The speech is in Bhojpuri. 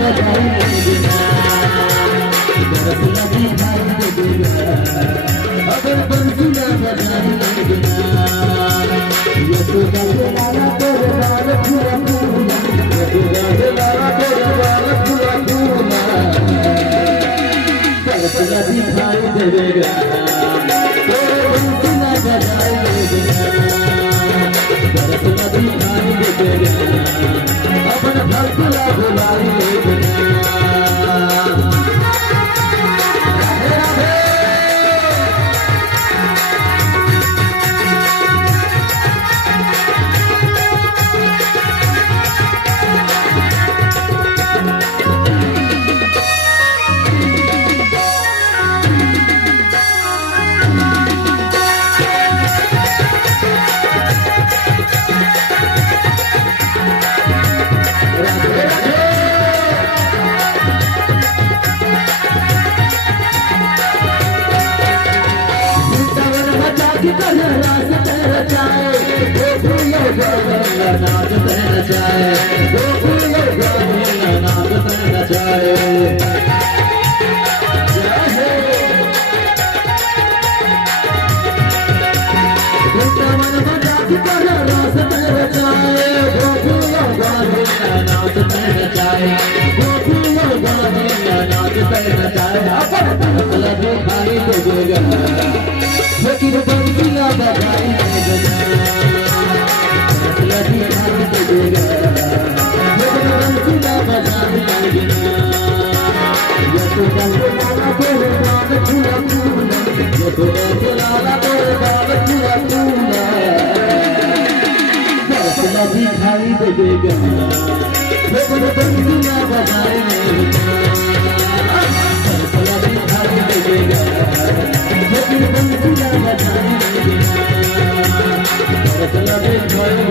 बजाई देगा, बरसला दिखाई देगा, अगर बंसुला बजाई देगा। यशोदा के लाला तोरे बाल फूला फूला, यशोदा के लाला तोरे बाल फूला फूला, बरसला दिखाई देगा, तोरे बंसुला बजाई देगा, बरसला दिखाई देगा, अपन भक्तला बुलाई देगा। लेकिन बंसीला बजाई देगा, बरसला दिखाई देगा, लेकिन बंसीला बजाई देगा। यशोदा के लाला तोरे बाल फूला फूला, यशोदा के लाला तोरे बाल फूला फूला, बरसला दिखाई देगा, लेकिन बंसीला बजाई देगा, बरसला दिखाई देगा, लेकिन बंसीला बजाई देगा, बरसला दिखाई